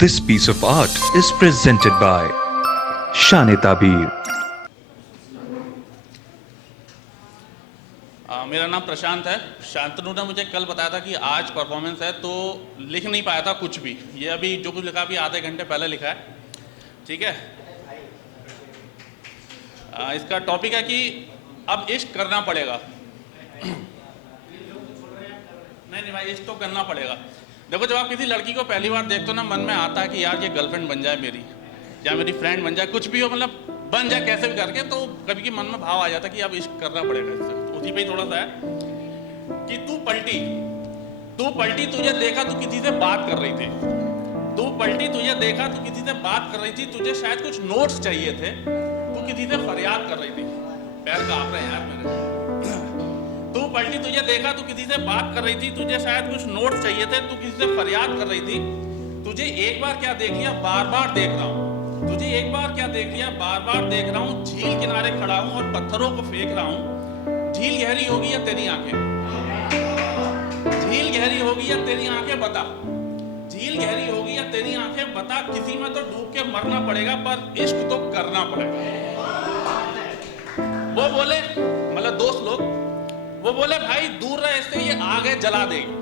This piece of art is presented by Shane Tabir. मेरा नाम प्रशांत है। शांतनु ने मुझे कल बताया था कि आज परफॉर्मेंस है, तो लिख नहीं पाया था कुछ भी। ये अभी जो कुछ लिखा अभी आधे घंटे पहले लिखा है, ठीक है। इसका टॉपिक है कि अब इश्क करना पड़ेगा। नहीं भाई, इश्क तो करना पड़ेगा। देखो, जब आप किसी लड़की को पहली बार देखते हो ना, मन में आता है कि यार ये गर्लफ्रेंड बन जाए मेरी, या मेरी फ्रेंड बन जाए, कुछ भी हो, मतलब बन जाए कैसे भी करके। तो कभी की मन में भाव आ जाता है कि अब इश्क करना पड़ेगा इससे। तो उसी पे ही थोड़ा सा है कि तू पलटी, तुझे देखा तू किसी से बात कर रही थी। तू पलटी, तुझे देखा तू किसी से बात कर रही थी। तुझे शायद कुछ नोट्स चाहिए थे, तू किसी से फरियाद कर रही थी। पैर कांप रहे हैं यार मेरे। तू पलटी, तुझे देखा तू किसी से बात कर रही थी। तुझे शायद कुछ नोट्स चाहिए थे, तू किसी से फरियाद कर रही थी। तुझे एक बार क्या देख लिया, बार बार देख रहा हूँ। तुझे एक बार क्या देख लिया, बार बार देख रहा हूँ। झील किनारे खड़ा हूँ और पत्थरों को फेंक रहा हूँ। झील गहरी होगी या तेरी आंखें, झील गहरी होगी या तेरी आंखें, बता। झील गहरी होगी या तेरी आंखें, बता। किसी में तो डूब के मरना पड़ेगा, पर इश्क तो करना पड़ेगा। वो बोले, मतलब दोस्त लोग, वो बोले भाई दूर रहे इससे, ये आगे जला देगी।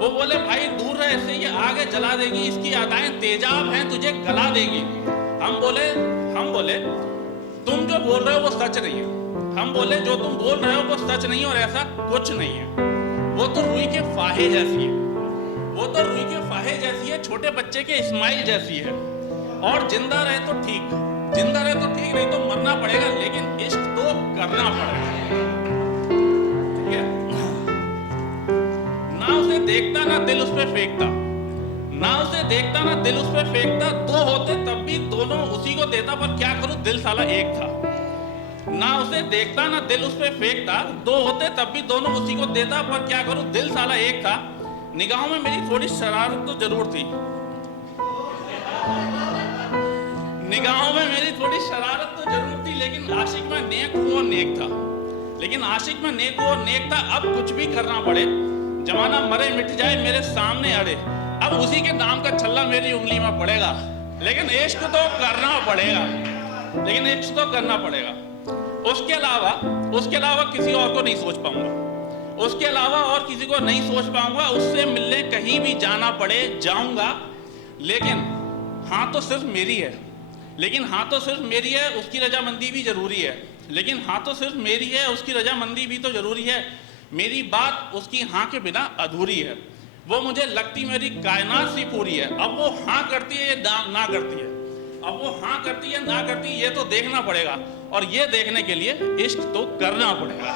वो बोले भाई दूर रहे इससे, ये आगे जला देगी। इसकी अदाएं तेजाब हैं, तुझे गला देगी। हम बोले तुम जो बोल रहे हो वो सच नहीं है। हम बोले जो तुम बोल रहे हो वो सच नहीं है, और ऐसा कुछ नहीं है। वो तो रुई के फाहे जैसी है, वो तो रुई के फाहे जैसी है, छोटे बच्चे के स्माइल जैसी है। और जिंदा रहे तो ठीक, जिंदा रहे तो ठीक, नहीं तो मरना पड़ेगा, लेकिन इश्क तो करना पड़ेगा। ठीक है ना। उसे देखता ना दिल उस पे फेंकता, ना उसे देखता ना दिल उस पे फेंकता। दो होते तब भी दोनों उसी को देता, पर क्या करूं दिल साला एक था। ना उसे देखता ना दिल उस पे फेंकता। दो होते तब भी दोनों उसी को देता, पर क्या करूं दिल साला एक था। निगाहों में मेरी थोड़ी शरारत तो जरूर थी, निगाहों में मेरी थोड़ी शरारत तो जरूर थी, लेकिन आशिक में नेक हुआ नेक था। लेकिन आशिक में नेक हुआ नेक था। अब कुछ भी करना पड़े, जमाना मरे मिट जाए मेरे सामने अड़े, अब उसी के नाम का छल्ला मेरी उंगली में पड़ेगा। लेकिन इश्क तो करना पड़ेगा, लेकिन इश्क तो करना पड़ेगा। उसके अलावा किसी और को नहीं सोच पाऊंगा, उसके अलावा और किसी को नहीं सोच पाऊंगा। उससे मिलने कहीं भी जाना पड़े जाऊंगा, लेकिन हाँ तो सिर्फ मेरी है, लेकिन हाँ तो सिर्फ मेरी है, उसकी रजामंदी भी जरूरी है। लेकिन हाँ तो सिर्फ मेरी है, उसकी रजामंदी भी तो जरूरी है। मेरी बात उसकी हाँ के बिना अधूरी है। वो मुझे लगती मेरी कायनात सी पूरी है। अब वो हाँ करती है या ना करती है, अब वो हाँ करती है ना करती है, ये तो देखना पड़ेगा। और ये देखने के लिए इश्क तो करना पड़ेगा।